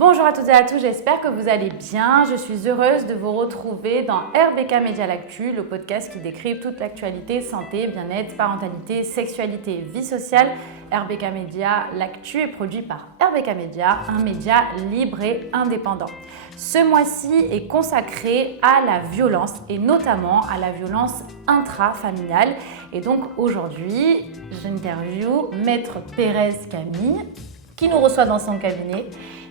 Bonjour à toutes et à tous, j'espère que vous allez bien. Je suis heureuse de vous retrouver dans RBK Media L'Actu, le podcast qui décrit toute l'actualité santé, bien-être, parentalité, sexualité, vie sociale. RBK Media L'Actu est produit par RBK Media, un média libre et indépendant. Ce mois-ci est consacré à la violence et notamment à la violence intrafamiliale. Et donc aujourd'hui, j'interviewe Maître Pérez Camille qui nous reçoit dans son cabinet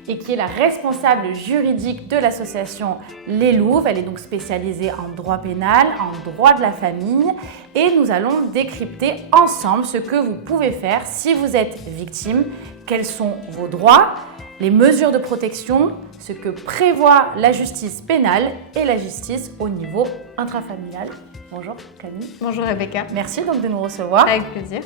et qui est la responsable juridique de l'association Les Louves. Elle est donc spécialisée en droit pénal, en droit de la famille et nous allons décrypter ensemble ce que vous pouvez faire si vous êtes victime, quels sont vos droits, les mesures de protection, ce que prévoit la justice pénale et la justice au niveau intrafamilial. Bonjour Camille. Bonjour Rebecca. Merci donc de nous recevoir. Avec plaisir.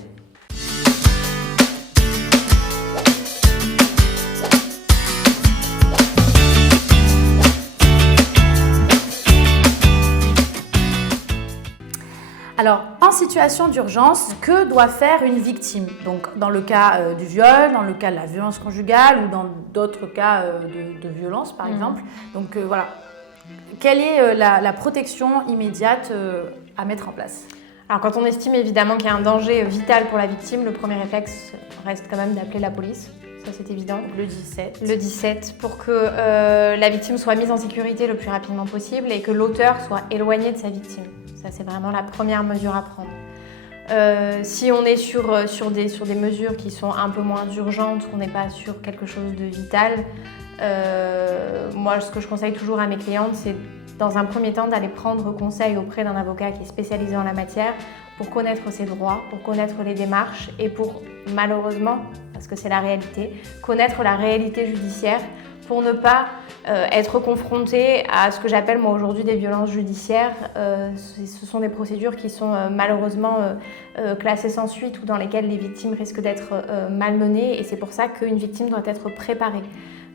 Alors, en situation d'urgence, que doit faire une victime? Donc, dans le cas du viol, dans le cas de la violence conjugale ou dans d'autres cas de violence, par exemple. Donc, voilà. Quelle est la protection immédiate à mettre en place? Alors, quand on estime évidemment qu'il y a un danger vital pour la victime, le premier réflexe reste quand même d'appeler la police. Ça, c'est évident. Donc, le 17. Le 17, pour que la victime soit mise en sécurité le plus rapidement possible et que l'auteur soit éloigné de sa victime. Ça, c'est vraiment la première mesure à prendre. Si on est sur des mesures qui sont un peu moins urgentes, qu'on n'est pas sur quelque chose de vital, moi, ce que je conseille toujours à mes clientes, c'est dans un premier temps d'aller prendre conseil auprès d'un avocat qui est spécialisé en la matière pour connaître ses droits, pour connaître les démarches et pour, malheureusement, parce que c'est la réalité, connaître la réalité judiciaire pour ne pas être confronté à ce que j'appelle moi aujourd'hui des violences judiciaires. Ce sont des procédures qui sont malheureusement classées sans suite ou dans lesquelles les victimes risquent d'être malmenées et c'est pour ça qu'une victime doit être préparée.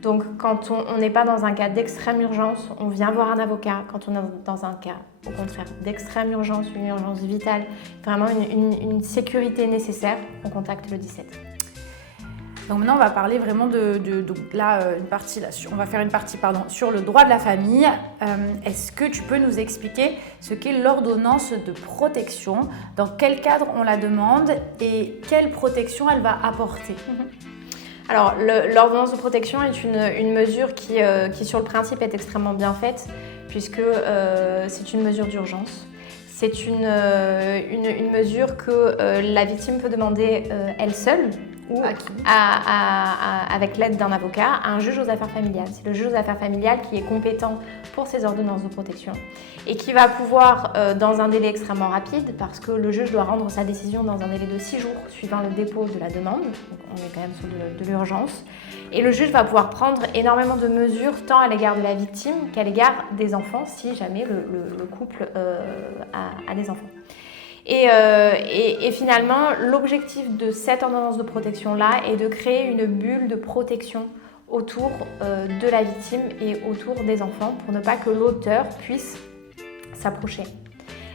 Donc quand on n'est pas dans un cas d'extrême urgence, on vient voir un avocat. Quand on est dans un cas, au contraire, d'extrême urgence, une urgence vitale, vraiment une sécurité nécessaire, on contacte le 17. Donc maintenant, on va parler vraiment on va faire une partie sur le droit de la famille. Est-ce que tu peux nous expliquer ce qu'est l'ordonnance de protection, dans quel cadre on la demande et quelle protection elle va apporter? Alors, l'ordonnance de protection est une mesure qui, sur le principe, est extrêmement bien faite puisque c'est une mesure d'urgence. C'est une mesure que la victime peut demander elle seule ou avec l'aide d'un avocat à un juge aux affaires familiales. C'est le juge aux affaires familiales qui est compétent pour ces ordonnances de protection et qui va pouvoir, dans un délai extrêmement rapide, parce que le juge doit rendre sa décision dans un délai de 6 jours suivant le dépôt de la demande, donc on est quand même sur de l'urgence, et le juge va pouvoir prendre énormément de mesures tant à l'égard de la victime qu'à l'égard des enfants si jamais le couple a des enfants. Et finalement, l'objectif de cette ordonnance de protection-là est de créer une bulle de protection autour de la victime et autour des enfants pour ne pas que l'auteur puisse s'approcher.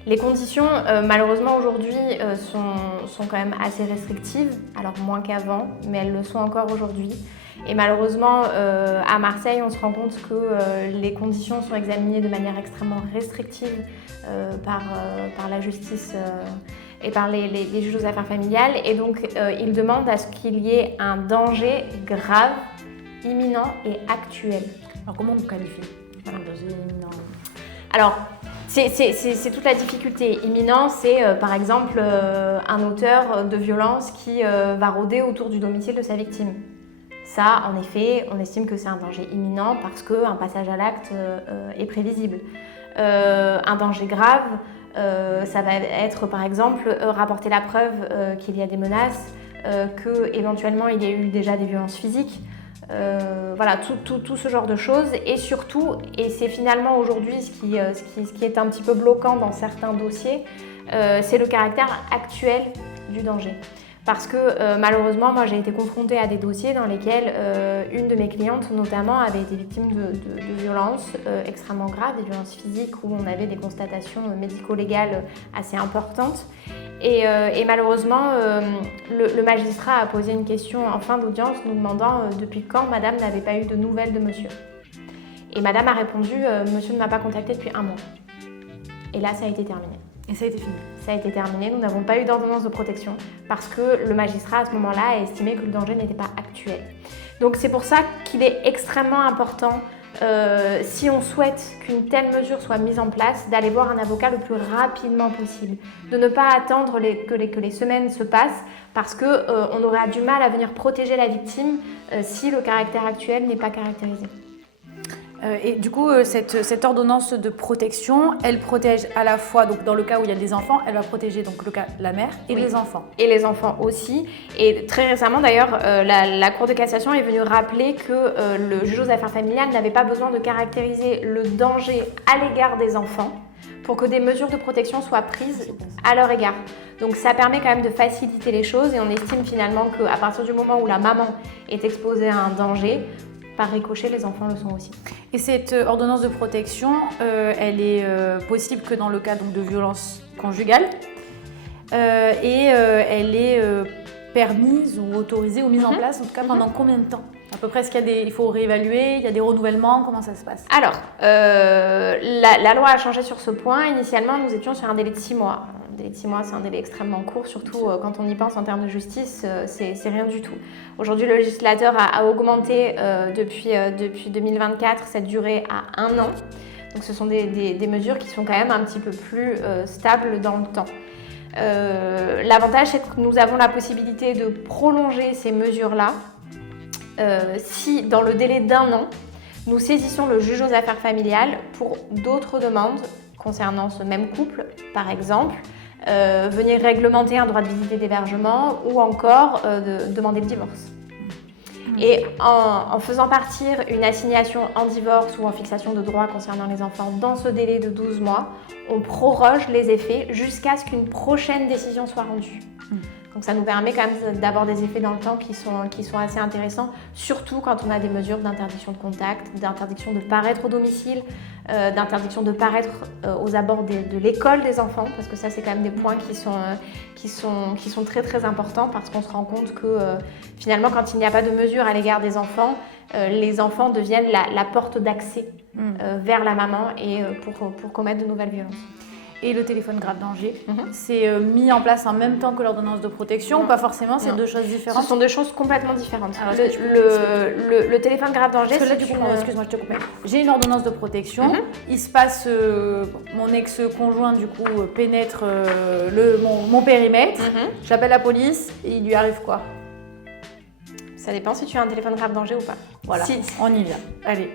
Les conditions, malheureusement, aujourd'hui sont quand même assez restrictives, alors moins qu'avant, mais elles le sont encore aujourd'hui. Et malheureusement, à Marseille, on se rend compte que les conditions sont examinées de manière extrêmement restrictive par la justice et par les juges aux affaires familiales. Et donc, ils demandent à ce qu'il y ait un danger grave, imminent et actuel. Alors, comment on qualifie un danger imminent? Alors, c'est toute la difficulté. Imminent, c'est par exemple un auteur de violence qui va rôder autour du domicile de sa victime. Ça, en effet, on estime que c'est un danger imminent parce qu'un passage à l'acte est prévisible. Un danger grave, ça va être par exemple rapporter la preuve qu'il y a des menaces, qu'éventuellement il y a eu déjà des violences physiques. Voilà, tout ce genre de choses et surtout, et c'est finalement aujourd'hui ce qui est un petit peu bloquant dans certains dossiers, c'est le caractère actuel du danger. Parce que malheureusement, moi j'ai été confrontée à des dossiers dans lesquels une de mes clientes notamment avait été victime de violences extrêmement graves, des violences physiques où on avait des constatations médico-légales assez importantes Et malheureusement, le magistrat a posé une question en fin d'audience nous demandant depuis quand madame n'avait pas eu de nouvelles de monsieur. Et madame a répondu monsieur ne m'a pas contacté depuis 1 mois. Et là, ça a été terminé. Et ça a été fini. Ça a été terminé, nous n'avons pas eu d'ordonnance de protection parce que le magistrat à ce moment-là a estimé que le danger n'était pas actuel. Donc c'est pour ça qu'il est extrêmement important, si on souhaite qu'une telle mesure soit mise en place, d'aller voir un avocat le plus rapidement possible, de ne pas attendre que les semaines se passent parce qu'on aura du mal à venir protéger la victime si le caractère actuel n'est pas caractérisé. Et du coup, cette ordonnance de protection, elle protège à la fois, donc dans le cas où il y a des enfants, elle va protéger donc la mère et les enfants. Et les enfants aussi. Et très récemment d'ailleurs, la Cour de cassation est venue rappeler que le juge aux affaires familiales n'avait pas besoin de caractériser le danger à l'égard des enfants pour que des mesures de protection soient prises à leur égard. Donc ça permet quand même de faciliter les choses et on estime finalement qu'à partir du moment où la maman est exposée à un danger, par ricochet, les enfants le sont aussi. Et cette ordonnance de protection, elle est possible que dans le cas donc, de violence conjugale et elle est permise ou autorisée ou mise en place, en tout cas pendant combien de temps ? À peu près, il faut réévaluer, il y a des renouvellements, comment ça se passe ? Alors, la loi a changé sur ce point. Initialement, nous étions sur un délai de 6 mois. Un délai de 6 mois, c'est un délai extrêmement court, surtout quand on y pense en termes de justice, c'est rien du tout. Aujourd'hui, le législateur a augmenté depuis 2024 cette durée à 1 an. Donc, ce sont des mesures qui sont quand même un petit peu plus stables dans le temps. L'avantage, c'est que nous avons la possibilité de prolonger ces mesures-là si, dans le délai d'1 an, nous saisissons le juge aux affaires familiales pour d'autres demandes concernant ce même couple, par exemple, venir réglementer un droit de visite et d'hébergement ou encore demander le divorce. Et en faisant partir une assignation en divorce ou en fixation de droit concernant les enfants dans ce délai de 12 mois, on proroge les effets jusqu'à ce qu'une prochaine décision soit rendue. Donc ça nous permet quand même d'avoir des effets dans le temps qui sont assez intéressants, surtout quand on a des mesures d'interdiction de contact, d'interdiction de paraître au domicile, d'interdiction de paraître aux abords de l'école des enfants, parce que ça c'est quand même des points qui sont très très importants parce qu'on se rend compte que finalement quand il n'y a pas de mesures à l'égard des enfants, les enfants deviennent la porte d'accès vers la maman et pour commettre de nouvelles violences. Et le téléphone grave danger, c'est mis en place en même temps que l'ordonnance de protection ou pas forcément, c'est deux choses différentes? Ce sont deux choses complètement différentes. Alors, le téléphone grave danger, c'est du coup, excuse-moi, je te coupe. J'ai une ordonnance de protection, il se passe, mon ex-conjoint du coup pénètre mon périmètre, j'appelle la police et il lui arrive quoi? Ça dépend si tu as un téléphone grave danger ou pas. Voilà, on y vient. Allez.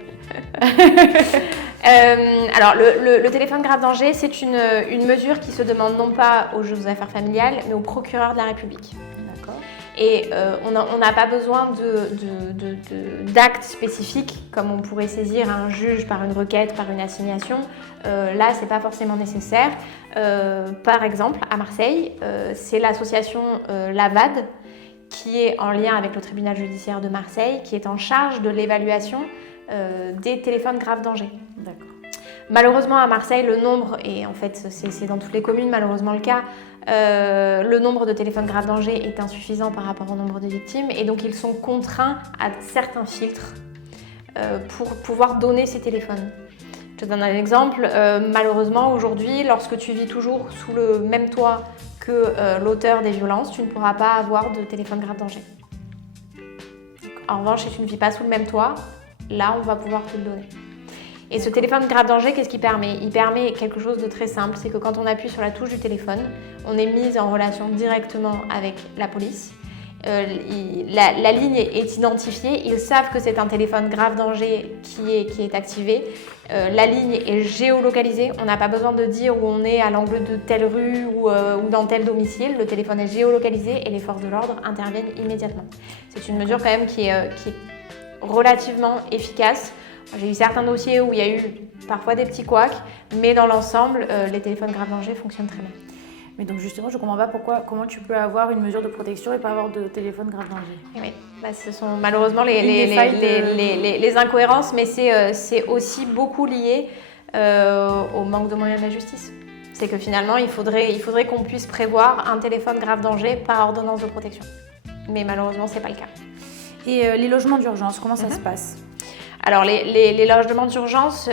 Alors, le téléphone grave danger, c'est une mesure qui se demande non pas au juge aux affaires familiales, mais au procureur de la République. D'accord. Et on n'a pas besoin d'actes spécifiques, comme on pourrait saisir un juge par une requête, par une assignation. Là, c'est pas forcément nécessaire. Par exemple, à Marseille, c'est l'association LAVAD, qui est en lien avec le tribunal judiciaire de Marseille, qui est en charge de l'évaluation des téléphones grave danger. D'accord. Malheureusement, à Marseille, le nombre, et en fait c'est dans toutes les communes malheureusement le cas, le nombre de téléphones grave danger est insuffisant par rapport au nombre de victimes et donc ils sont contraints à certains filtres pour pouvoir donner ces téléphones. Je te donne un exemple. Malheureusement, aujourd'hui, lorsque tu vis toujours sous le même toit que l'auteur des violences, tu ne pourras pas avoir de téléphone grave danger. En revanche, si tu ne vis pas sous le même toit, là, on va pouvoir te le donner. Et ce téléphone grave danger, qu'est-ce qu'il permet ? Il permet quelque chose de très simple, c'est que quand on appuie sur la touche du téléphone, on est mis en relation directement avec la police. La ligne est identifiée, ils savent que c'est un téléphone grave danger qui est activé. La ligne est géolocalisée, on n'a pas besoin de dire où on est à l'angle de telle rue ou dans tel domicile. Le téléphone est géolocalisé et les forces de l'ordre interviennent immédiatement. C'est une mesure quand même qui est relativement efficace. J'ai eu certains dossiers où il y a eu parfois des petits couacs, mais dans l'ensemble, les téléphones grave danger fonctionnent très bien. Mais donc justement, je ne comprends pas comment tu peux avoir une mesure de protection et pas avoir de téléphone grave danger. Oui, ce sont malheureusement les incohérences, mais c'est aussi beaucoup lié au manque de moyens de la justice. C'est que finalement, il faudrait qu'on puisse prévoir un téléphone grave danger par ordonnance de protection. Mais malheureusement, ce n'est pas le cas. Et les logements d'urgence, comment ça se passe ? Alors les logements d'urgence,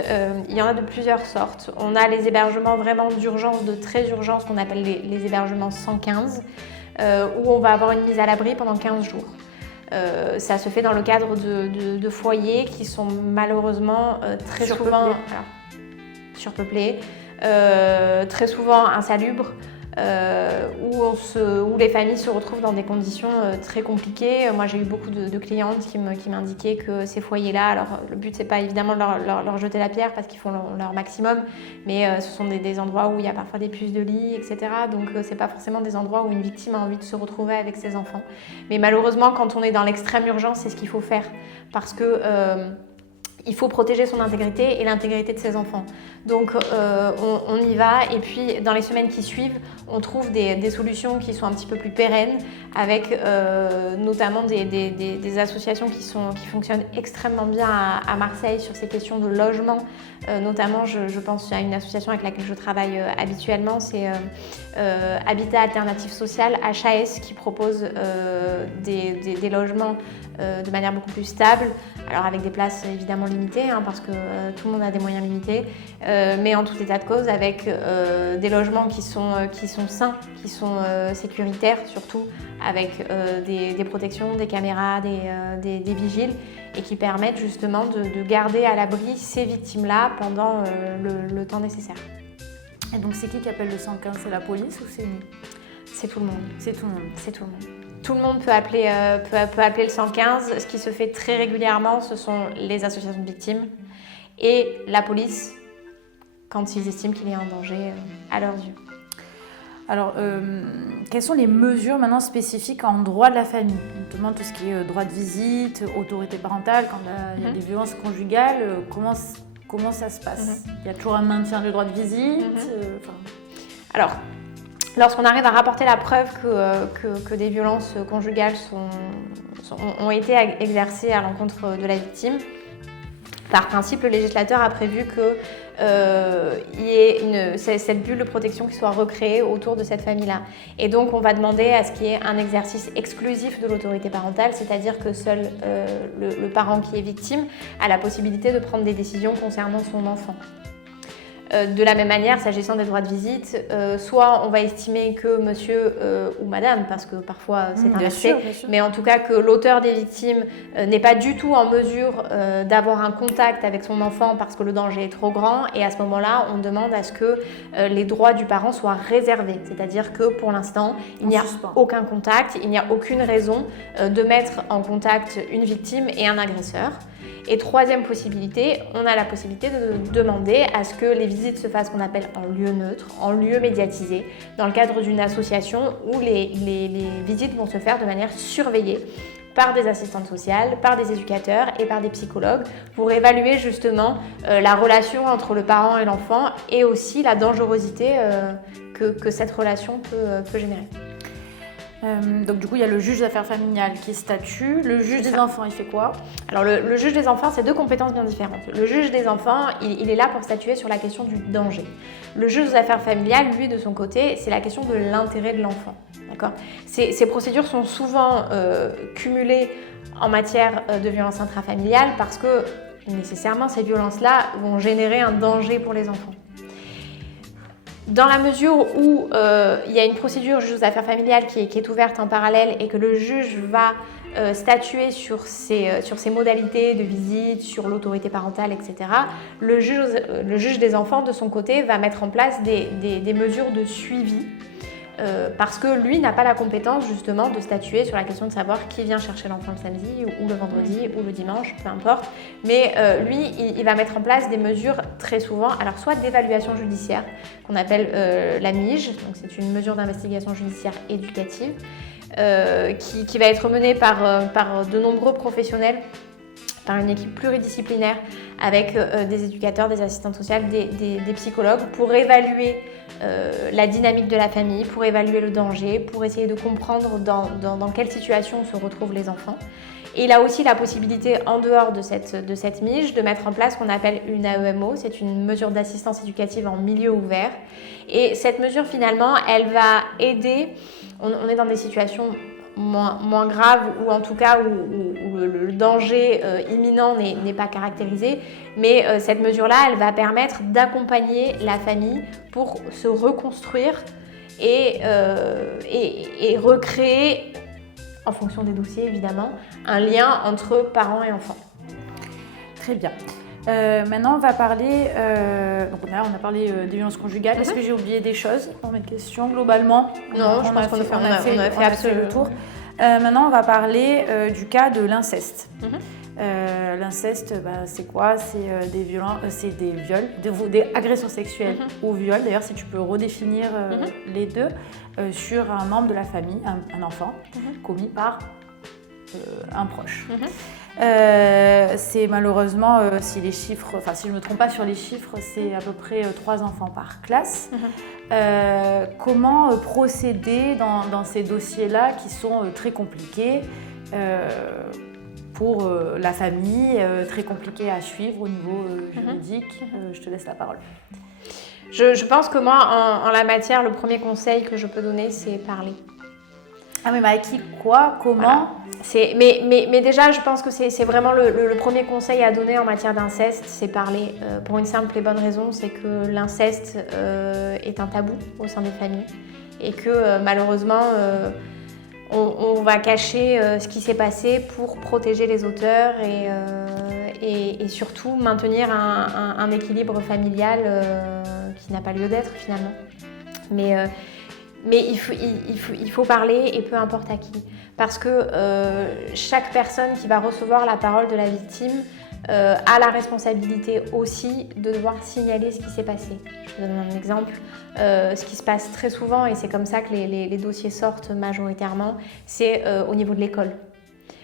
il y en a de plusieurs sortes. On a les hébergements vraiment d'urgence, de très urgence, qu'on appelle les hébergements 115, où on va avoir une mise à l'abri pendant 15 jours. Ça se fait dans le cadre de foyers qui sont malheureusement très souvent surpeuplés, très souvent insalubres, où les familles se retrouvent dans des conditions très compliquées. Moi, j'ai eu beaucoup de clientes qui m'indiquaient que ces foyers-là, alors le but, c'est pas évidemment de leur jeter la pierre parce qu'ils font leur maximum, mais ce sont des endroits où il y a parfois des puces de lit, etc. Donc, c'est pas forcément des endroits où une victime a envie de se retrouver avec ses enfants. Mais malheureusement, quand on est dans l'extrême urgence, c'est ce qu'il faut faire parce que il faut protéger son intégrité et l'intégrité de ses enfants. Donc on y va et puis dans les semaines qui suivent, on trouve des solutions qui sont un petit peu plus pérennes avec notamment des associations qui fonctionnent extrêmement bien à Marseille sur ces questions de logement. Notamment, je pense à une association avec laquelle je travaille habituellement, c'est Habitat Alternatif Social, HAS, qui propose des logements de manière beaucoup plus stable, alors avec des places évidemment limitées, parce que tout le monde a des moyens limités, mais en tout état de cause avec des logements qui sont sains, qui sont sécuritaires surtout, avec des protections, des caméras, des vigiles, et qui permettent justement de garder à l'abri ces victimes-là pendant le temps nécessaire. Et donc c'est qui appelle le 115 ? C'est la police ou c'est nous ? C'est tout le monde. C'est tout le monde. C'est tout le monde. Tout le monde peut appeler le 115. Ce qui se fait très régulièrement, ce sont les associations de victimes et la police quand ils estiment qu'il y a un danger à leurs yeux. Alors, quelles sont les mesures maintenant spécifiques en droit de la famille ? Notamment tout ce qui est droit de visite, autorité parentale, quand il y a des violences conjugales, comment ça se passe ? Il y a toujours un maintien du droit de visite Alors, lorsqu'on arrive à rapporter la preuve que des violences conjugales ont été exercées à l'encontre de la victime, par principe, le législateur a prévu qu'il y ait cette bulle de protection qui soit recréée autour de cette famille-là. Et donc, on va demander à ce qu'il y ait un exercice exclusif de l'autorité parentale, c'est-à-dire que seul le parent qui est victime a la possibilité de prendre des décisions concernant son enfant. De la même manière, s'agissant des droits de visite, soit on va estimer que monsieur ou madame, parce que parfois c'est inversé, mais en tout cas que l'auteur des victimes n'est pas du tout en mesure d'avoir un contact avec son enfant parce que le danger est trop grand, et à ce moment-là, on demande à ce que les droits du parent soient réservés, c'est-à-dire que pour l'instant, il n'y a aucun contact, il n'y a aucune raison de mettre en contact une victime et un agresseur. Et troisième possibilité, on a la possibilité de demander à ce que les visites se fassent ce qu'on appelle en lieu neutre, en lieu médiatisé, dans le cadre d'une association où les visites vont se faire de manière surveillée par des assistantes sociales, par des éducateurs et par des psychologues pour évaluer justement la relation entre le parent et l'enfant et aussi la dangerosité que cette relation peut générer. Donc du coup, il y a le juge des affaires familiales qui statue. Le juge des enfants, il fait quoi ? Alors le juge des enfants, c'est deux compétences bien différentes. Le juge des enfants, il est là pour statuer sur la question du danger. Le juge des affaires familiales, lui, de son côté, c'est la question de l'intérêt de l'enfant. D'accord ? Ces procédures sont souvent cumulées en matière de violence intrafamiliale parce que nécessairement, ces violences-là vont générer un danger pour les enfants. Dans la mesure où il y a une procédure juge aux affaires familiales qui est ouverte en parallèle et que le juge va statuer sur ces modalités de visite, sur l'autorité parentale, etc., le juge des enfants, de son côté, va mettre en place des mesures de suivi parce que lui n'a pas la compétence justement de statuer sur la question de savoir qui vient chercher l'enfant le samedi ou le vendredi ou le dimanche, peu importe. Mais lui, il va mettre en place des mesures très souvent, alors soit d'évaluation judiciaire, qu'on appelle la MIJ, donc c'est une mesure d'investigation judiciaire éducative, qui va être menée par de nombreux professionnels, par une équipe pluridisciplinaire avec des éducateurs, des assistantes sociales, des psychologues pour évaluer la dynamique de la famille, pour évaluer le danger, pour essayer de comprendre dans quelle situation se retrouvent les enfants. Et il a aussi la possibilité, en dehors de cette MIJ, de mettre en place ce qu'on appelle une AEMO, c'est une mesure d'assistance éducative en milieu ouvert. Et cette mesure, finalement, elle va aider, on est dans des situations moins grave, ou en tout cas où le danger imminent n'est pas caractérisé, mais cette mesure-là, elle va permettre d'accompagner la famille pour se reconstruire et recréer, en fonction des dossiers évidemment, un lien entre parents et enfants. Très bien. Maintenant, on va parler. Donc là, on a parlé des violences conjugales. Est-ce que j'ai oublié des choses dans mes questions globalement? Non, je pense qu'on a fait absolument le tour. Maintenant, on va parler du cas de l'inceste. L'inceste, c'est quoi? C'est des viols, des agressions sexuelles ou viols. D'ailleurs, si tu peux redéfinir les deux sur un membre de la famille, un enfant, commis par un proche. C'est malheureusement, si je ne me trompe pas sur les chiffres, c'est à peu près 3 enfants par classe. Comment procéder dans ces dossiers-là qui sont très compliqués pour la famille, très compliqués à suivre au niveau juridique? Je te laisse la parole. Je pense que moi, en la matière, le premier conseil que je peux donner, c'est parler. Ah mais à qui, quoi, comment? Voilà. Mais déjà, je pense que c'est vraiment le premier conseil à donner en matière d'inceste, c'est parler. Pour une simple et bonne raison, c'est que l'inceste est un tabou au sein des familles et que malheureusement, on va cacher ce qui s'est passé pour protéger les auteurs et surtout maintenir un équilibre familial qui n'a pas lieu d'être finalement. Mais il faut parler, et peu importe à qui. Parce que chaque personne qui va recevoir la parole de la victime a la responsabilité aussi de devoir signaler ce qui s'est passé. Je vous donne un exemple. Ce qui se passe très souvent, et c'est comme ça que les dossiers sortent majoritairement, c'est au niveau de l'école.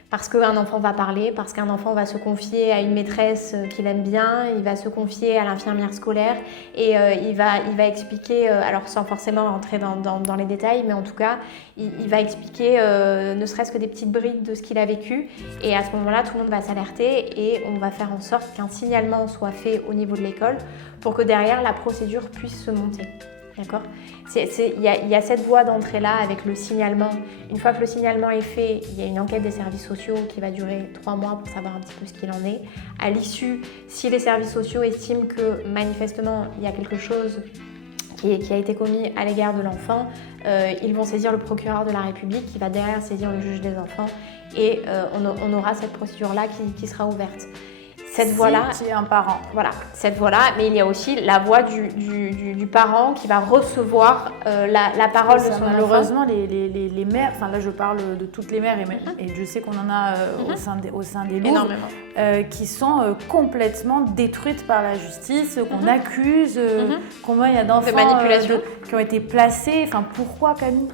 Parce qu'un enfant va parler, parce qu'un enfant va se confier à une maîtresse qu'il aime bien, il va se confier à l'infirmière scolaire et il va expliquer, alors sans forcément rentrer dans les détails, mais en tout cas, il va expliquer ne serait-ce que des petites brides de ce qu'il a vécu. Et à ce moment-là, tout le monde va s'alerter et on va faire en sorte qu'un signalement soit fait au niveau de l'école pour que derrière, la procédure puisse se monter. D'accord ? Il y a cette voie d'entrée-là avec le signalement. Une fois que le signalement est fait, il y a une enquête des services sociaux qui va durer 3 mois pour savoir un petit peu ce qu'il en est. À l'issue, si les services sociaux estiment que manifestement il y a quelque chose qui a été commis à l'égard de l'enfant, ils vont saisir le procureur de la République qui va derrière saisir le juge des enfants et on aura cette procédure-là qui sera ouverte. Cette voie-là, qui est un parent. Voilà, cette voie-là, mais il y a aussi la voie du parent qui va recevoir la parole de son enfant. Malheureusement, les mères, enfin là je parle de toutes les mères et je sais qu'on en a au sein des Louvres, qui sont complètement détruites par la justice, qu'on accuse, combien il y a d'enfants de manipulation qui ont été placés, enfin pourquoi Camille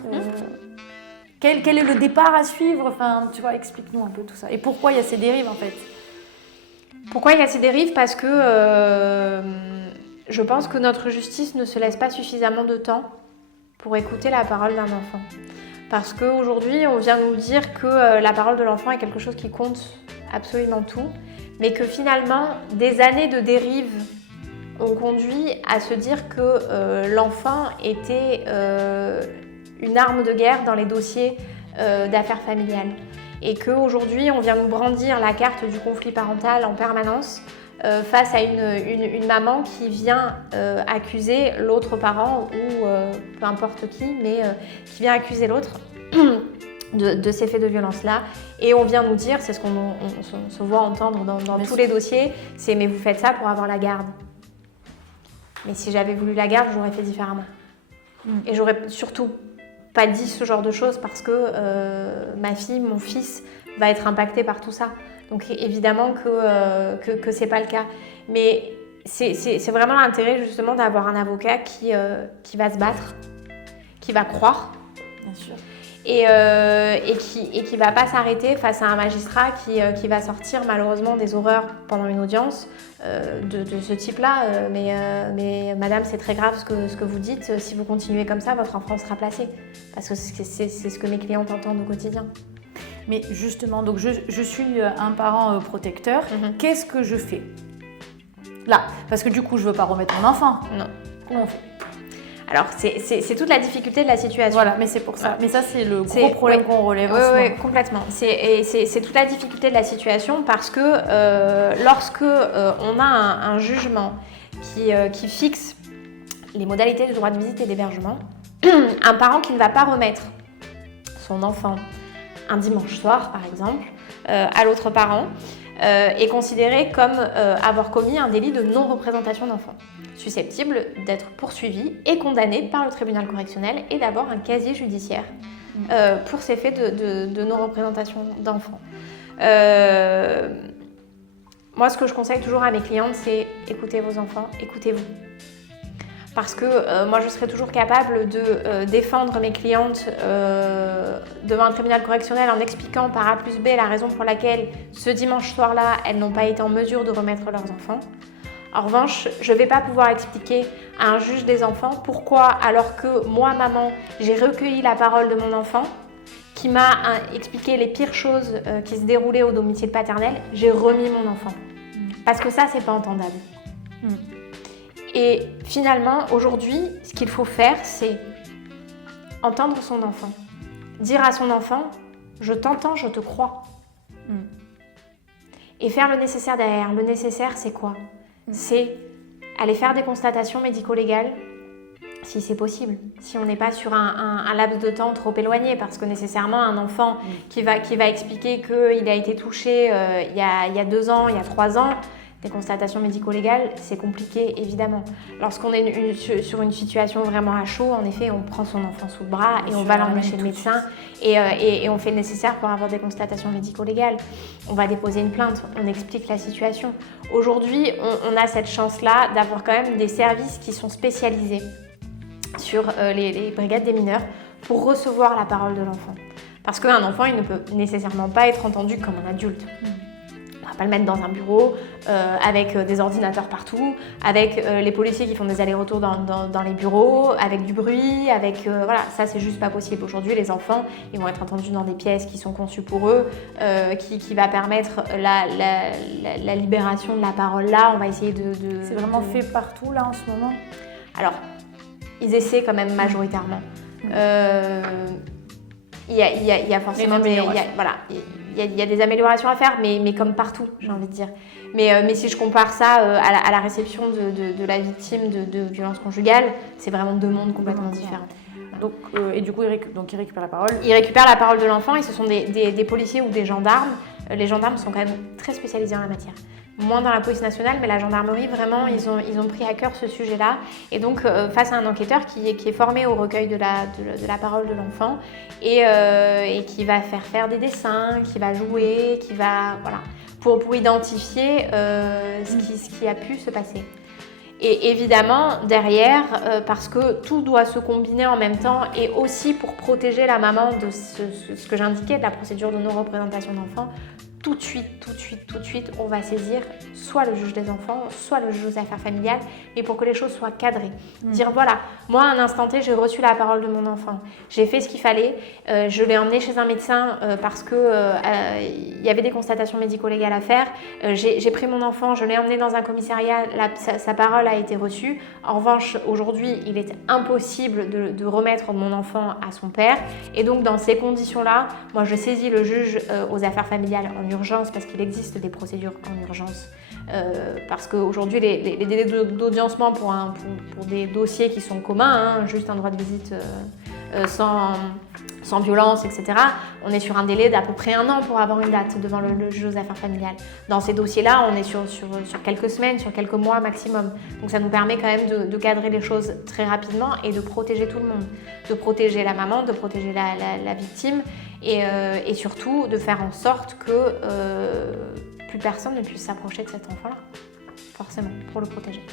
quel est le départ à suivre, enfin tu vois, explique-nous un peu tout ça. Et pourquoi il y a ces dérives en fait? Pourquoi il y a ces dérives? Parce que je pense que notre justice ne se laisse pas suffisamment de temps pour écouter la parole d'un enfant. Parce qu'aujourd'hui, on vient nous dire que la parole de l'enfant est quelque chose qui compte absolument tout, mais que finalement, des années de dérive ont conduit à se dire que l'enfant était une arme de guerre dans les dossiers d'affaires familiales. Et qu'aujourd'hui, on vient nous brandir la carte du conflit parental en permanence face à une maman qui vient accuser l'autre parent ou peu importe qui, mais qui vient accuser l'autre de ces faits de violence-là. Et on vient nous dire, c'est ce qu'on se voit entendre dans tous les dossiers, c'est « mais vous faites ça pour avoir la garde ». Mais si j'avais voulu la garde, j'aurais fait différemment. Et j'aurais surtout pas dit ce genre de choses parce que ma fille, mon fils va être impacté par tout ça. Donc évidemment que c'est pas le cas. Mais c'est vraiment l'intérêt justement d'avoir un avocat qui va se battre, qui va croire. Bien sûr. Et qui va pas s'arrêter face à un magistrat qui va sortir malheureusement des horreurs pendant une audience de ce type-là. Mais madame, c'est très grave ce que vous dites. Si vous continuez comme ça, votre enfant sera placé. Parce que c'est ce que mes clientes entendent au quotidien. Mais justement, donc je suis un parent protecteur. Qu'est-ce que je fais là? Parce que du coup, je veux pas remettre mon enfant. Non. Comment on fait? Alors, c'est toute la difficulté de la situation. Voilà, mais c'est pour ça. Mais ça, c'est le gros problème qu'on relève en ce moment. Oui, complètement. C'est toute la difficulté de la situation parce que lorsque on a un jugement qui fixe les modalités du droit de visite et d'hébergement, un parent qui ne va pas remettre son enfant un dimanche soir, par exemple, à l'autre parent, est considéré comme avoir commis un délit de non-représentation d'enfant, susceptible d'être poursuivi et condamné par le tribunal correctionnel et d'avoir un casier judiciaire pour ces faits de non-représentation d'enfant. Moi, ce que je conseille toujours à mes clientes, c'est écoutez vos enfants, écoutez-vous. Parce que moi, je serai toujours capable de défendre mes clientes devant un tribunal correctionnel en expliquant par A plus B la raison pour laquelle ce dimanche soir-là, elles n'ont pas été en mesure de remettre leurs enfants. En revanche, je ne vais pas pouvoir expliquer à un juge des enfants pourquoi, alors que moi, maman, j'ai recueilli la parole de mon enfant, qui m'a expliqué les pires choses qui se déroulaient au domicile paternel, j'ai remis mon enfant. Parce que ça, c'est pas entendable. Et finalement, aujourd'hui, ce qu'il faut faire, c'est entendre son enfant. Dire à son enfant, je t'entends, je te crois. Et faire le nécessaire derrière. Le nécessaire, c'est quoi ? C'est aller faire des constatations médico-légales, si c'est possible. Si on n'est pas sur un laps de temps trop éloigné, parce que nécessairement, un enfant qui va expliquer qu'il a été touché il y a 2 ans, il y a 3 ans, des constatations médico-légales, c'est compliqué, évidemment. Lorsqu'on est sur une situation vraiment à chaud, en effet, on prend son enfant sous le bras et on va l'emmener chez le médecin et on fait le nécessaire pour avoir des constatations médico-légales. On va déposer une plainte, on explique la situation. Aujourd'hui, on a cette chance-là d'avoir quand même des services qui sont spécialisés sur les brigades des mineurs pour recevoir la parole de l'enfant. Parce qu'un enfant, il ne peut nécessairement pas être entendu comme un adulte. On va pas le mettre dans un bureau avec des ordinateurs partout, avec les policiers qui font des allers-retours dans les bureaux, avec du bruit, avec voilà, ça c'est juste pas possible. Aujourd'hui, les enfants, ils vont être entendus dans des pièces qui sont conçues pour eux, qui va permettre la libération de la parole là. On va essayer de... C'est vraiment fait partout là en ce moment? Alors, ils essaient quand même majoritairement. Il y a forcément il y a des améliorations à faire, mais comme partout, j'ai envie de dire. Mais si je compare ça à la réception de la victime de violences conjugales, c'est vraiment 2 mondes complètement différents. Donc, et du coup, ils récupèrent la parole. Ils récupèrent la parole de l'enfant et ce sont des policiers ou des gendarmes. Les gendarmes sont quand même très spécialisés en la matière. Moins dans la police nationale, mais la gendarmerie, vraiment, ils ont pris à cœur ce sujet-là. Et donc, face à un enquêteur qui est formé au recueil de la parole de l'enfant et qui va faire des dessins, qui va jouer, qui va... Voilà, pour identifier ce qui a pu se passer. Et évidemment, derrière, parce que tout doit se combiner en même temps et aussi pour protéger la maman de ce que j'indiquais, de la procédure de non-représentation d'enfant, tout de suite, on va saisir soit le juge des enfants, soit le juge aux affaires familiales, mais pour que les choses soient cadrées. Dire voilà, moi à un instant T, j'ai reçu la parole de mon enfant, j'ai fait ce qu'il fallait, je l'ai emmené chez un médecin parce que il y avait des constatations médico-légales à faire, j'ai pris mon enfant, je l'ai emmené dans un commissariat, sa parole a été reçue. En revanche, aujourd'hui, il est impossible de remettre mon enfant à son père, et donc dans ces conditions-là, moi je saisis le juge aux affaires familiales en urgence, parce qu'il existe des procédures en urgence, parce qu'aujourd'hui les délais d'audiencement pour des dossiers qui sont communs, juste un droit de visite sans violence, etc., on est sur un délai d'à peu près 1 an pour avoir une date devant le juge aux affaires familiales. Dans ces dossiers-là, on est sur quelques semaines, sur quelques mois maximum. Donc ça nous permet quand même de cadrer les choses très rapidement et de protéger tout le monde, de protéger la maman, de protéger la victime et surtout de faire en sorte que plus personne ne puisse s'approcher de cet enfant-là, forcément, pour le protéger.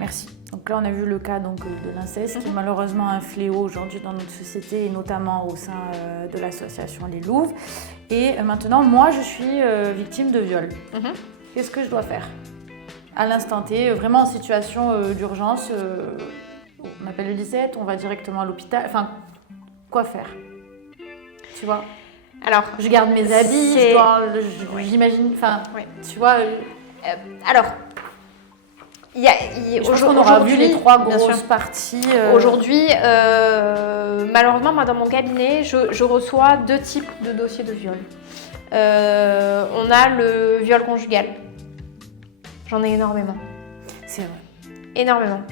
Merci. Donc là, on a vu le cas de l'inceste, qui est malheureusement un fléau aujourd'hui dans notre société, et notamment au sein de l'association Les Louves. Et maintenant, moi, je suis victime de viol. Qu'est-ce que je dois faire à l'instant T, vraiment en situation d'urgence? On appelle le 17, on va directement à l'hôpital. Enfin, quoi faire? Tu vois? Alors, je garde mes habits, j'imagine, enfin, tu vois. Alors, je pense qu'on aura vu les 3 grosses parties. Aujourd'hui, malheureusement, moi, dans mon cabinet, je reçois 2 types de dossiers de viol. On a le viol conjugal. J'en ai énormément. C'est vrai. Énormément.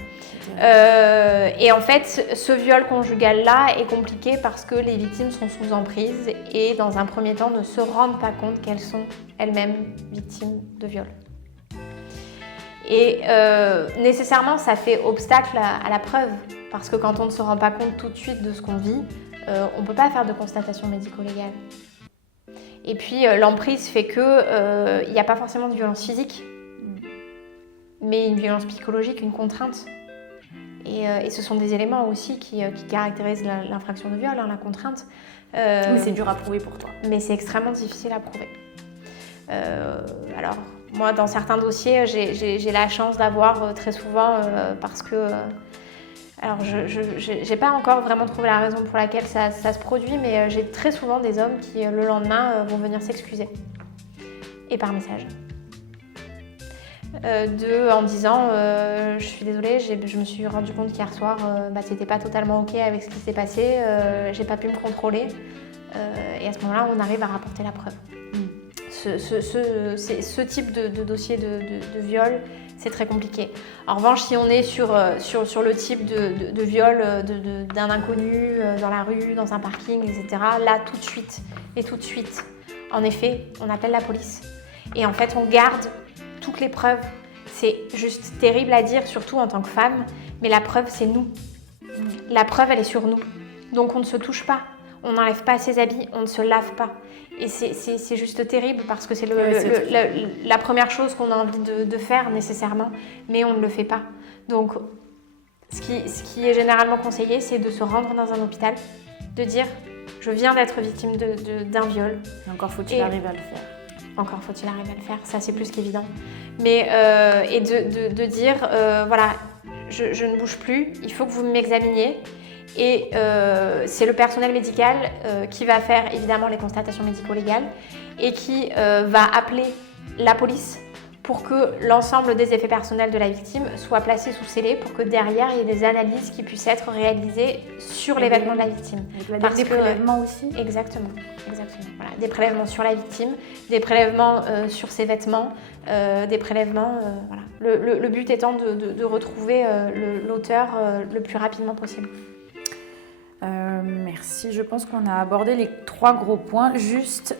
Et en fait, ce viol conjugal-là est compliqué parce que les victimes sont sous emprise et dans un premier temps ne se rendent pas compte qu'elles sont elles-mêmes victimes de viol. Et nécessairement, ça fait obstacle à la preuve parce que quand on ne se rend pas compte tout de suite de ce qu'on vit, on ne peut pas faire de constatation médico-légale. Et puis, l'emprise fait qu'il n'y a pas forcément de violence physique, mais une violence psychologique, une contrainte. Et ce sont des éléments aussi qui caractérisent l'infraction de viol, hein, la contrainte. Mais c'est dur à prouver pour toi. Mais c'est extrêmement difficile à prouver. Alors, moi, dans certains dossiers, j'ai la chance d'avoir très souvent, parce que... alors, je n'ai pas encore vraiment trouvé la raison pour laquelle ça se produit, mais j'ai très souvent des hommes qui, le lendemain, vont venir s'excuser. Et par message. En disant je suis désolée, je me suis rendu compte qu'hier soir c'était pas totalement ok avec ce qui s'est passé, j'ai pas pu me contrôler et à ce moment-là on arrive à rapporter la preuve. Ce type de dossier de viol, c'est très compliqué. En revanche, si on est sur le type de viol d'un inconnu dans la rue, dans un parking, etc., là tout de suite, en effet, on appelle la police et en fait on garde toutes les preuves. C'est juste terrible à dire, surtout en tant que femme, mais la preuve, c'est nous. La preuve, elle est sur nous. Donc on ne se touche pas, on n'enlève pas ses habits, on ne se lave pas. Et c'est juste terrible parce que c'est la première chose qu'on a envie de faire nécessairement, mais on ne le fait pas. Donc ce qui est généralement conseillé, c'est de se rendre dans un hôpital, de dire « je viens d'être victime d'un viol ». Encore faut-il arriver à le faire. Encore faut-il arriver à le faire, ça c'est plus qu'évident. Mais et de dire voilà, je ne bouge plus, il faut que vous m'examiniez. Et c'est le personnel médical qui va faire évidemment les constatations médico-légales et qui va appeler la police pour que l'ensemble des effets personnels de la victime soient placés sous scellé pour que derrière il y ait des analyses qui puissent être réalisées sur les vêtements de la victime. Des prélèvements aussi. Exactement. Voilà, des prélèvements sur la victime, des prélèvements sur ses vêtements, des prélèvements. Voilà. Le but étant de retrouver l'auteur le plus rapidement possible. Merci, je pense qu'on a abordé les 3 gros points. Juste,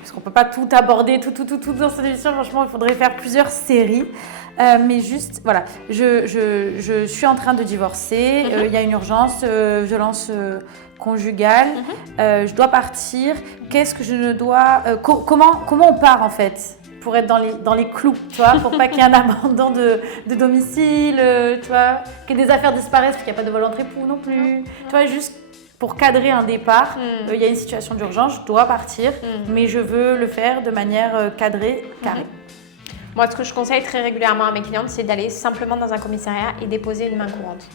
parce qu'on ne peut pas tout aborder, tout dans cette émission, franchement, il faudrait faire plusieurs séries. Mais juste, voilà, je suis en train de divorcer, il y a une urgence, violence conjugale, je dois partir. Qu'est-ce que je ne dois... comment on part en fait pour être dans les clous, tu vois, pour pas qu'il y ait un abandon de domicile, tu vois, que des affaires disparaissent parce qu'il n'y a pas de vol entre époux non plus, tu vois, juste pour cadrer un départ, il y a une situation d'urgence, je dois partir, mais je veux le faire de manière cadrée, carrée. Moi, ce que je conseille très régulièrement à mes clientes, c'est d'aller simplement dans un commissariat et déposer une main courante.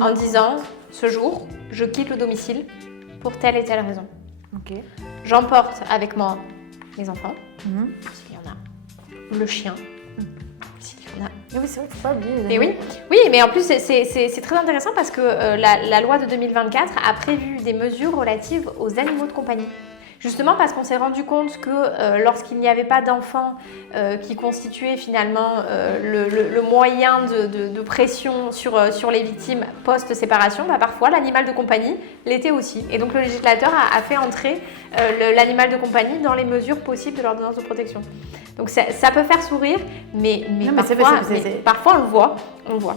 En disant, ce jour, je quitte le domicile pour telle et telle raison. Okay. J'emporte avec moi les enfants, s'il y en a, le chien, s'il y en a. Et oui, c'est vrai, il ne faut pas oublier. Et oui, mais en plus, c'est très intéressant parce que la loi de 2024 a prévu des mesures relatives aux animaux de compagnie. Justement parce qu'on s'est rendu compte que lorsqu'il n'y avait pas d'enfants qui constituaient finalement le moyen de pression sur les victimes post-séparation, parfois l'animal de compagnie l'était aussi. Et donc le législateur a fait entrer l'animal de compagnie dans les mesures possibles de l'ordonnance de protection. Donc ça peut faire sourire, mais parfois on le voit.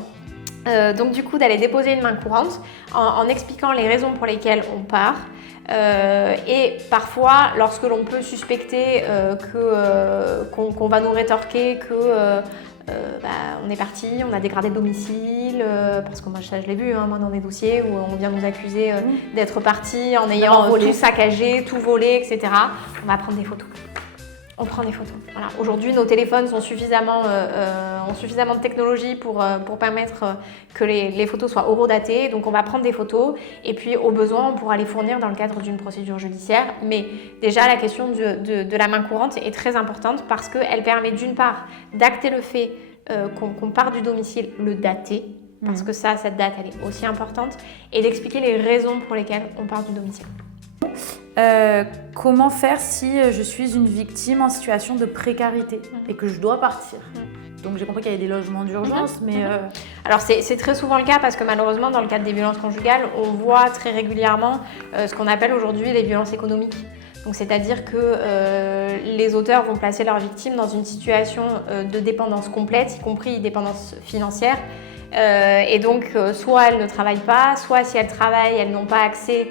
Donc du coup d'aller déposer une main courante en expliquant les raisons pour lesquelles on part. Et parfois, lorsque l'on peut suspecter qu'on va nous rétorquer que on est parti, on a dégradé le domicile, parce que moi je l'ai vu moi dans des dossiers où on vient nous accuser d'être parti en ayant tout saccagé, tout volé, etc. On va prendre des photos. On prend des photos. Voilà. Aujourd'hui, nos téléphones ont suffisamment de technologie pour permettre que les photos soient horodatées. Donc, on va prendre des photos et puis, au besoin, on pourra les fournir dans le cadre d'une procédure judiciaire. Mais déjà, la question de la main courante est très importante parce qu'elle permet d'une part d'acter le fait qu'on part du domicile, le dater, parce que cette date, elle est aussi importante, et d'expliquer les raisons pour lesquelles on part du domicile. Comment faire si je suis une victime en situation de précarité et que je dois partir? Donc j'ai compris qu'il y avait des logements d'urgence, mais... Alors c'est très souvent le cas parce que malheureusement dans le cadre des violences conjugales, on voit très régulièrement ce qu'on appelle aujourd'hui les violences économiques. Donc c'est-à-dire que les auteurs vont placer leurs victimes dans une situation de dépendance complète, y compris dépendance financière. Et donc soit elles ne travaillent pas, soit si elles travaillent, elles n'ont pas accès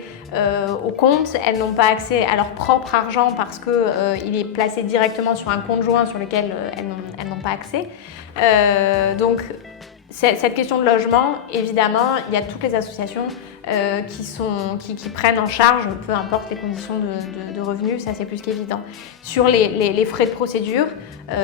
au compte, elles n'ont pas accès à leur propre argent parce qu'il est placé directement sur un compte joint sur lequel elles n'ont pas accès. Donc cette question de logement, évidemment, il y a toutes les associations qui prennent en charge, peu importe les conditions de revenus, ça c'est plus qu'évident. Sur les frais de procédure,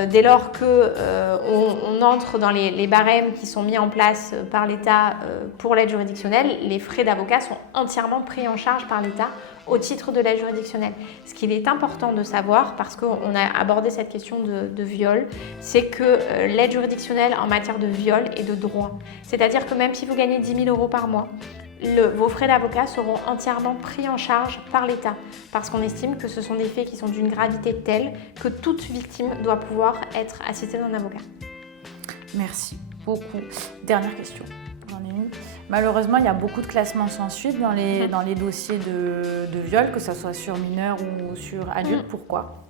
dès lors qu'on entre dans les barèmes qui sont mis en place par l'État pour l'aide juridictionnelle, les frais d'avocat sont entièrement pris en charge par l'État au titre de l'aide juridictionnelle. Ce qu'il est important de savoir, parce qu'on a abordé cette question de viol, c'est que l'aide juridictionnelle en matière de viol est de droit. C'est-à-dire que même si vous gagnez 10 000 € par mois, vos frais d'avocat seront entièrement pris en charge par l'État parce qu'on estime que ce sont des faits qui sont d'une gravité telle que toute victime doit pouvoir être assistée d'un avocat. Merci beaucoup. Dernière question. J'en ai une. Malheureusement, il y a beaucoup de classements sans suite dans les dossiers de viol, que ce soit sur mineurs ou sur adultes. Pourquoi ?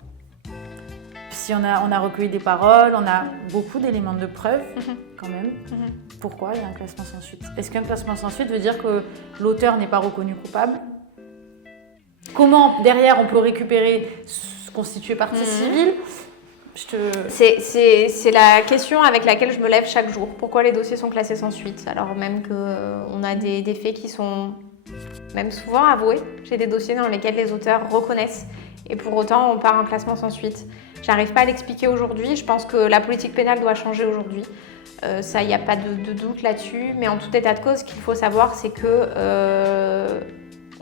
Si on a recueilli des paroles, on a beaucoup d'éléments de preuve quand même. Pourquoi il y a un classement sans suite? Est-ce qu'un classement sans suite veut dire que l'auteur n'est pas reconnu coupable? Comment derrière on peut récupérer ce constitué partie civile? C'est la question avec laquelle je me lève chaque jour. Pourquoi les dossiers sont classés sans suite alors même qu'on a des faits qui sont même souvent avoués? J'ai des dossiers dans lesquels les auteurs reconnaissent et pour autant on part en classement sans suite. J'arrive pas à l'expliquer aujourd'hui. Je pense que la politique pénale doit changer aujourd'hui. Ça, il n'y a pas de doute là-dessus. Mais en tout état de cause, ce qu'il faut savoir, c'est que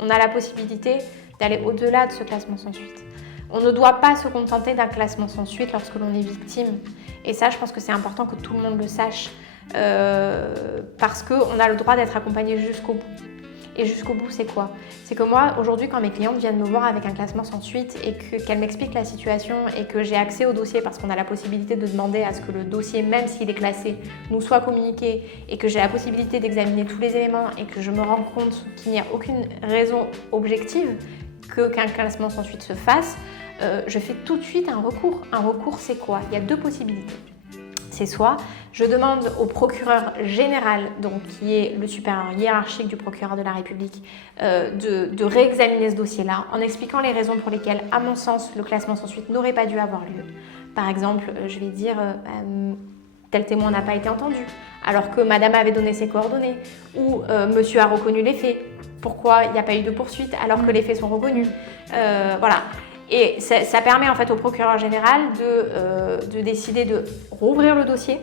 on a la possibilité d'aller au-delà de ce classement sans suite. On ne doit pas se contenter d'un classement sans suite lorsque l'on est victime. Et ça, je pense que c'est important que tout le monde le sache. Parce qu'on a le droit d'être accompagné jusqu'au bout. Et jusqu'au bout, c'est quoi? C'est que moi, aujourd'hui, quand mes clientes viennent me voir avec un classement sans suite et qu'elles m'expliquent la situation et que j'ai accès au dossier parce qu'on a la possibilité de demander à ce que le dossier, même s'il est classé, nous soit communiqué et que j'ai la possibilité d'examiner tous les éléments et que je me rends compte qu'il n'y a aucune raison objective qu'un classement sans suite se fasse, je fais tout de suite un recours. Un recours, c'est quoi? Il y a deux possibilités. C'est soit je demande au procureur général, donc qui est le supérieur hiérarchique du procureur de la République, de réexaminer ce dossier-là en expliquant les raisons pour lesquelles, à mon sens, le classement sans suite n'aurait pas dû avoir lieu. Par exemple, je vais dire tel témoin n'a pas été entendu, alors que madame avait donné ses coordonnées, ou monsieur a reconnu les faits. Pourquoi il n'y a pas eu de poursuite alors que les faits sont reconnus? Voilà. Et ça permet en fait au procureur général de décider de rouvrir le dossier,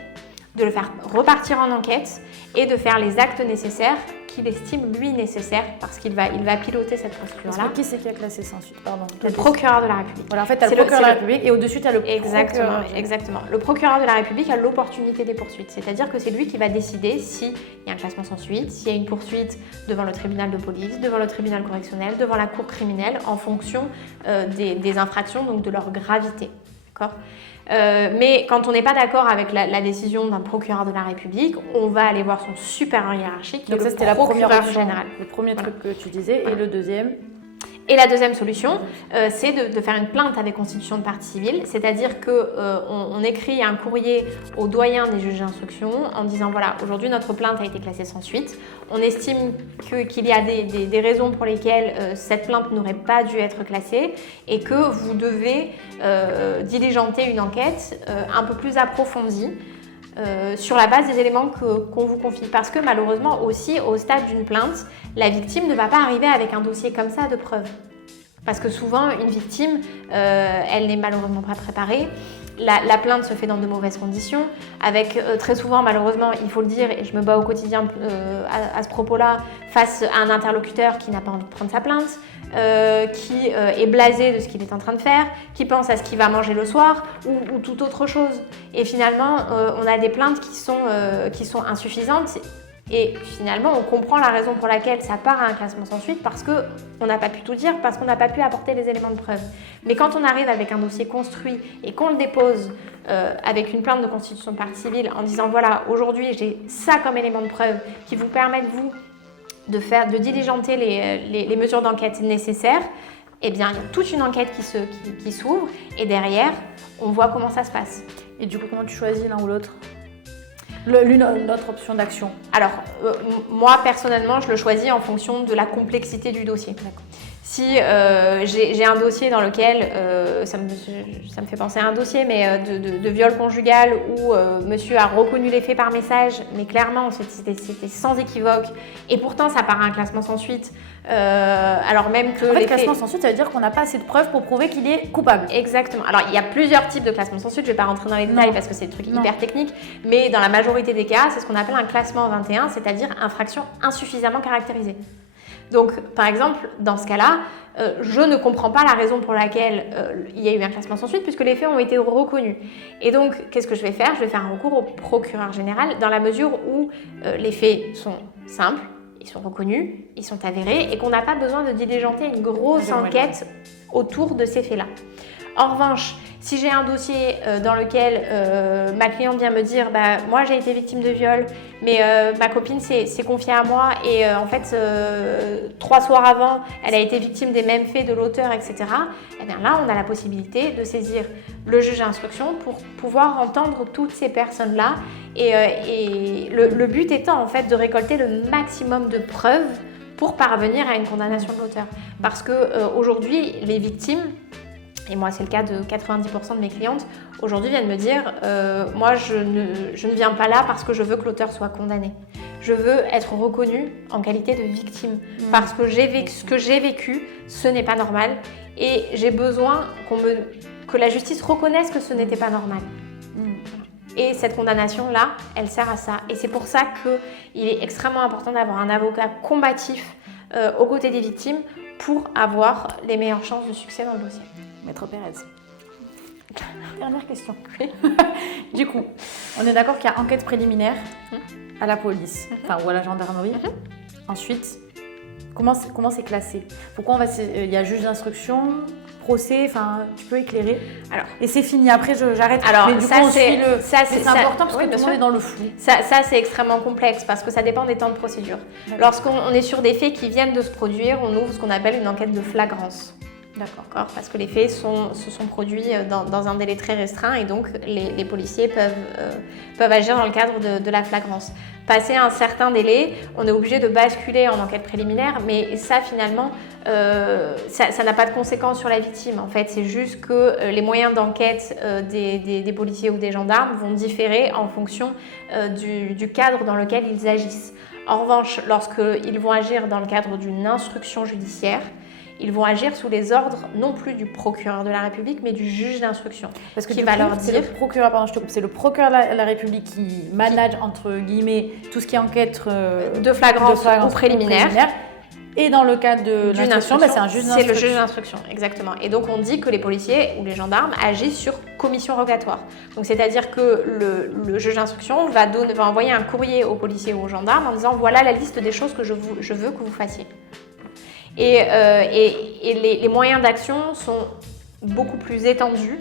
de le faire repartir en enquête et de faire les actes nécessaires qu'il estime lui nécessaires parce qu'il va piloter cette procédure-là. Qui c'est qui a classé sans suite? Pardon. Le procureur de la République. Voilà, en fait, tu as le procureur de la République et au-dessus, tu as le procureur. Exactement. Le procureur de la République a l'opportunité des poursuites. C'est-à-dire que c'est lui qui va décider s'il y a un classement sans suite, s'il y a une poursuite devant le tribunal de police, devant le tribunal correctionnel, devant la cour criminelle en fonction des infractions, donc de leur gravité. D'accord ? Mais quand on n'est pas d'accord avec la décision d'un procureur de la République, on va aller voir son supérieur hiérarchique, donc ça, c'était la première général. Le premier truc que tu disais, et le deuxième. Et la deuxième solution, c'est de faire une plainte avec constitution de partie civile, c'est-à-dire qu'on écrit un courrier au doyen des juges d'instruction en disant voilà, aujourd'hui notre plainte a été classée sans suite, on estime qu'il y a des raisons pour lesquelles cette plainte n'aurait pas dû être classée et que vous devez diligenter une enquête un peu plus approfondie sur la base des éléments qu'on vous confie. Parce que malheureusement aussi, au stade d'une plainte, la victime ne va pas arriver avec un dossier comme ça de preuves. Parce que souvent, une victime, elle n'est malheureusement pas préparée. La plainte se fait dans de mauvaises conditions, avec très souvent, malheureusement, il faut le dire, et je me bats au quotidien à ce propos-là, face à un interlocuteur qui n'a pas envie de prendre sa plainte, qui est blasé de ce qu'il est en train de faire, qui pense à ce qu'il va manger le soir ou toute autre chose. Et finalement, on a des plaintes qui sont insuffisantes. Et finalement, on comprend la raison pour laquelle ça part à un classement sans suite parce qu'on n'a pas pu tout dire, parce qu'on n'a pas pu apporter les éléments de preuve. Mais quand on arrive avec un dossier construit et qu'on le dépose avec une plainte de constitution de partie civile en disant voilà, aujourd'hui j'ai ça comme élément de preuve qui vous permettent vous de diligenter les mesures d'enquête nécessaires, eh bien il y a toute une enquête qui s'ouvre et derrière, on voit comment ça se passe. Et du coup, comment tu choisis l'un ou l'autre ? L'autre option d'action. Alors, moi, personnellement, je le choisis en fonction de la complexité du dossier. D'accord. Si j'ai un dossier dans lequel, ça me fait penser à un dossier, mais de viol conjugal où monsieur a reconnu les faits par message, mais clairement, c'était sans équivoque, et pourtant, ça part à un classement sans suite, alors même que... En fait, classement sans suite, ça veut dire qu'on n'a pas assez de preuves pour prouver qu'il est coupable. Exactement. Alors, il y a plusieurs types de classement sans suite, je ne vais pas rentrer dans les détails parce que c'est des trucs hyper techniques, mais dans la majorité des cas, c'est ce qu'on appelle un classement 21, c'est-à-dire infraction insuffisamment caractérisée. Donc, par exemple, dans ce cas-là, je ne comprends pas la raison pour laquelle il y a eu un classement sans suite puisque les faits ont été reconnus. Et donc, qu'est-ce que je vais faire ? Je vais faire un recours au procureur général dans la mesure où les faits sont simples, ils sont reconnus, ils sont avérés et qu'on n'a pas besoin de diligenter une grosse enquête autour de ces faits-là. En revanche, si j'ai un dossier dans lequel ma cliente vient me dire moi j'ai été victime de viol, mais ma copine s'est confiée à moi et en fait 3 soirs avant elle a été victime des mêmes faits de l'auteur, etc. Et bien là on a la possibilité de saisir le juge d'instruction pour pouvoir entendre toutes ces personnes-là et le but étant en fait de récolter le maximum de preuves pour parvenir à une condamnation de l'auteur. Parce qu'aujourd'hui les victimes, et moi c'est le cas de 90% de mes clientes, aujourd'hui viennent me dire moi je ne viens pas là parce que je veux que l'auteur soit condamné. Je veux être reconnue en qualité de victime parce que ce que j'ai vécu, ce n'est pas normal et j'ai besoin que la justice reconnaisse que ce n'était pas normal. Et cette condamnation-là, elle sert à ça. Et c'est pour ça qu'il est extrêmement important d'avoir un avocat combatif aux côtés des victimes pour avoir les meilleures chances de succès dans le dossier. Maître Pérez. Dernière question. Du coup, on est d'accord qu'il y a enquête préliminaire à la police, ou à la gendarmerie. Ensuite, comment c'est classé ? Pourquoi il y a juge d'instruction, procès, tu peux éclairer. Alors, et c'est fini, après j'arrête. Alors, mais du coup, c'est important parce que tout le monde est dans le flou. Ça c'est extrêmement complexe parce que ça dépend des temps de procédure. Lorsqu'on est sur des faits qui viennent de se produire, on ouvre ce qu'on appelle une enquête de flagrance. D'accord. Parce que les faits se sont produits dans un délai très restreint et donc les policiers peuvent agir dans le cadre de la flagrance. Passé un certain délai, on est obligé de basculer en enquête préliminaire, mais ça finalement, ça n'a pas de conséquences sur la victime. En fait, c'est juste que les moyens d'enquête des policiers ou des gendarmes vont différer en fonction du cadre dans lequel ils agissent. En revanche, lorsqu'ils vont agir dans le cadre d'une instruction judiciaire, ils vont agir sous les ordres non plus du procureur de la République, mais du juge d'instruction. Parce que qui va leur dire... C'est le procureur, pardon, je te coupe, c'est le procureur de la République qui manage, entre guillemets, tout ce qui est enquête de flagrance ou préliminaire. Et dans le cas de l'instruction, c'est un juge d'instruction. C'est le juge d'instruction, exactement. Et donc, on dit que les policiers ou les gendarmes agissent sur commission rogatoire. Donc, c'est-à-dire que le juge d'instruction va envoyer un courrier aux policiers ou aux gendarmes en disant « Voilà la liste des choses que je veux que vous fassiez ». Et les moyens d'action sont beaucoup plus étendus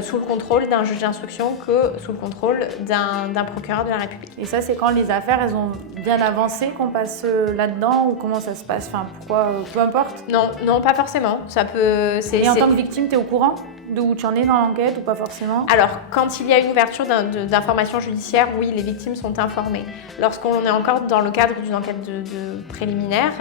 sous le contrôle d'un juge d'instruction que sous le contrôle d'un procureur de la République. Et ça, c'est quand les affaires, elles ont bien avancé qu'on passe là-dedans ou comment ça se passe ? Pourquoi ? Peu importe ? Non, pas forcément. Ça peut. Et en tant que victime, tu es au courant d'où tu en es dans l'enquête ou pas forcément ? Alors, quand il y a une ouverture d'information judiciaire, oui, les victimes sont informées. Lorsqu'on est encore dans le cadre d'une enquête de préliminaire,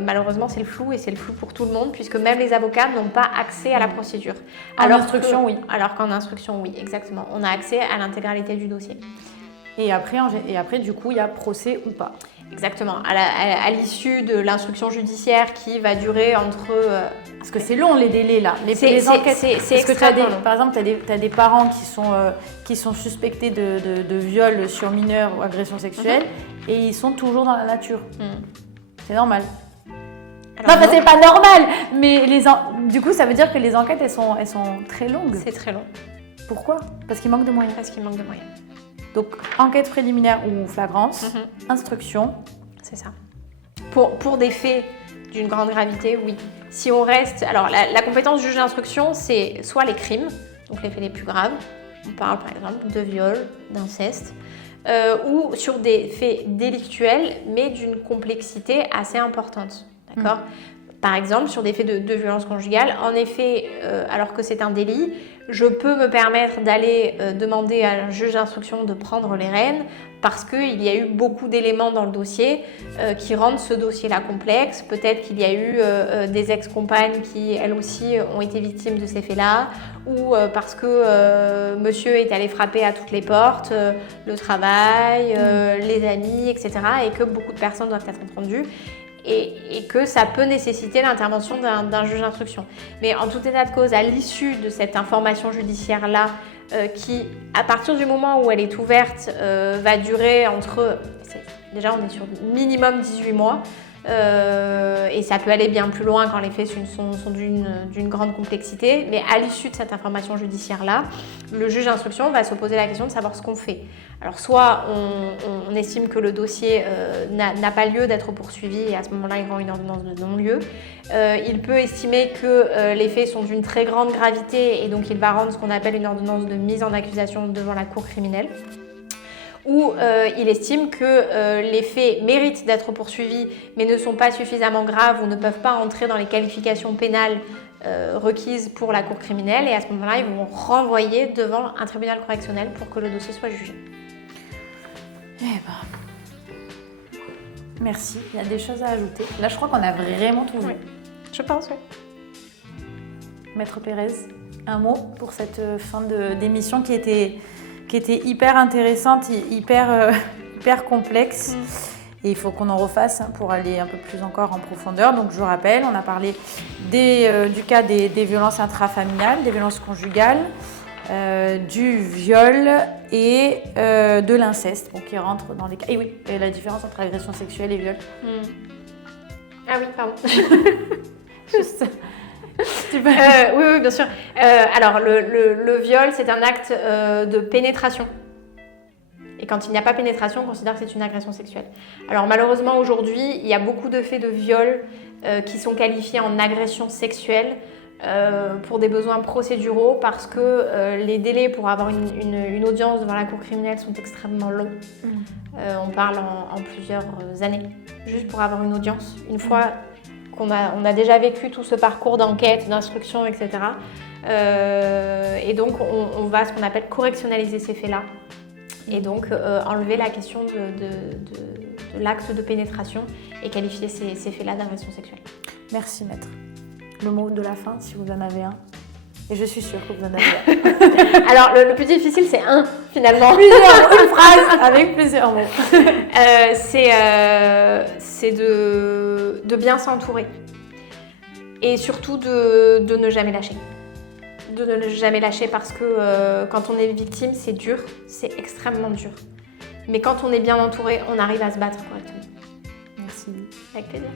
malheureusement, c'est le flou et c'est le flou pour tout le monde puisque même les avocats n'ont pas accès à la procédure. En instruction, oui. Alors qu'en instruction, oui, exactement. On a accès à l'intégralité du dossier. Et après, du coup, il y a procès ou pas. Exactement. À l'issue de l'instruction judiciaire qui va durer entre... Parce que c'est long les délais là. Les enquêtes, c'est extrêmement long. Par exemple, tu as des parents qui sont suspectés de viol sur mineurs ou agression sexuelle et ils sont toujours dans la nature. C'est normal. Alors, non, c'est pas normal. Mais du coup, ça veut dire que les enquêtes, elles sont très longues. C'est très long. Pourquoi? Parce qu'il manque de moyens. Parce qu'il manque de moyens. Donc, enquête préliminaire ou flagrance, instruction. C'est ça. Pour des faits d'une grande gravité, oui. Si on reste... Alors, la compétence juge d'instruction, c'est soit les crimes, donc les faits les plus graves. On parle, par exemple, de viol, d'inceste, ou sur des faits délictuels, mais d'une complexité assez importante. D'accord ? Par exemple, sur des faits de violence conjugale, en effet, alors que c'est un délit, je peux me permettre d'aller demander à un juge d'instruction de prendre les rênes parce qu'il y a eu beaucoup d'éléments dans le dossier qui rendent ce dossier-là complexe. Peut-être qu'il y a eu des ex-compagnes qui, elles aussi, ont été victimes de ces faits-là, ou parce que monsieur est allé frapper à toutes les portes, le travail, les amis, etc., et que beaucoup de personnes doivent être entendues. Et que ça peut nécessiter l'intervention d'un juge d'instruction. Mais en tout état de cause, à l'issue de cette information judiciaire-là, qui, à partir du moment où elle est ouverte, va durer déjà on est sur minimum 18 mois, et ça peut aller bien plus loin quand les faits sont d'une grande complexité, mais à l'issue de cette information judiciaire-là, le juge d'instruction va se poser la question de savoir ce qu'on fait. Alors soit on estime que le dossier n'a pas lieu d'être poursuivi et à ce moment-là il rend une ordonnance de non-lieu. Il peut estimer que les faits sont d'une très grande gravité et donc il va rendre ce qu'on appelle une ordonnance de mise en accusation devant la cour criminelle. Ou il estime que les faits méritent d'être poursuivis mais ne sont pas suffisamment graves ou ne peuvent pas entrer dans les qualifications pénales requises pour la cour criminelle et à ce moment-là, ils vont renvoyer devant un tribunal correctionnel pour que le dossier soit jugé. Eh ben, merci, il y a des choses à ajouter. Là, je crois qu'on a vraiment tout vu. Oui, je pense, oui. Maître Pérez, un mot pour cette fin d'émission qui était hyper intéressante, hyper complexe. Et il faut qu'on en refasse pour aller un peu plus encore en profondeur. Donc je rappelle, on a parlé du cas des violences intrafamiliales, des violences conjugales, du viol et de l'inceste, qui rentre dans les cas. Et oui, et la différence entre agression sexuelle et viol. Ah oui, pardon. Juste. Oui, bien sûr. Alors, le viol, c'est un acte de pénétration. Et quand il n'y a pas pénétration, on considère que c'est une agression sexuelle. Alors, malheureusement, aujourd'hui, il y a beaucoup de faits de viol qui sont qualifiés en agression sexuelle pour des besoins procéduraux parce que les délais pour avoir une audience devant la cour criminelle sont extrêmement longs. On parle en plusieurs années, juste pour avoir une audience. Une fois qu'on a déjà vécu tout ce parcours d'enquête, d'instruction, etc. Et donc, on va ce qu'on appelle correctionnaliser ces faits-là. Et donc, enlever la question de l'acte de pénétration et qualifier ces faits-là d'agression sexuelle. Merci, maître. Le mot de la fin, si vous en avez un. Et je suis sûre que vous en avez un. Alors, le plus difficile, c'est un, finalement. Une phrase avec plusieurs mots. C'est de bien s'entourer. Et surtout de ne jamais lâcher. De ne jamais lâcher parce que quand on est victime, c'est dur, c'est extrêmement dur. Mais quand on est bien entouré, on arrive à se battre correctement. Merci. Avec plaisir.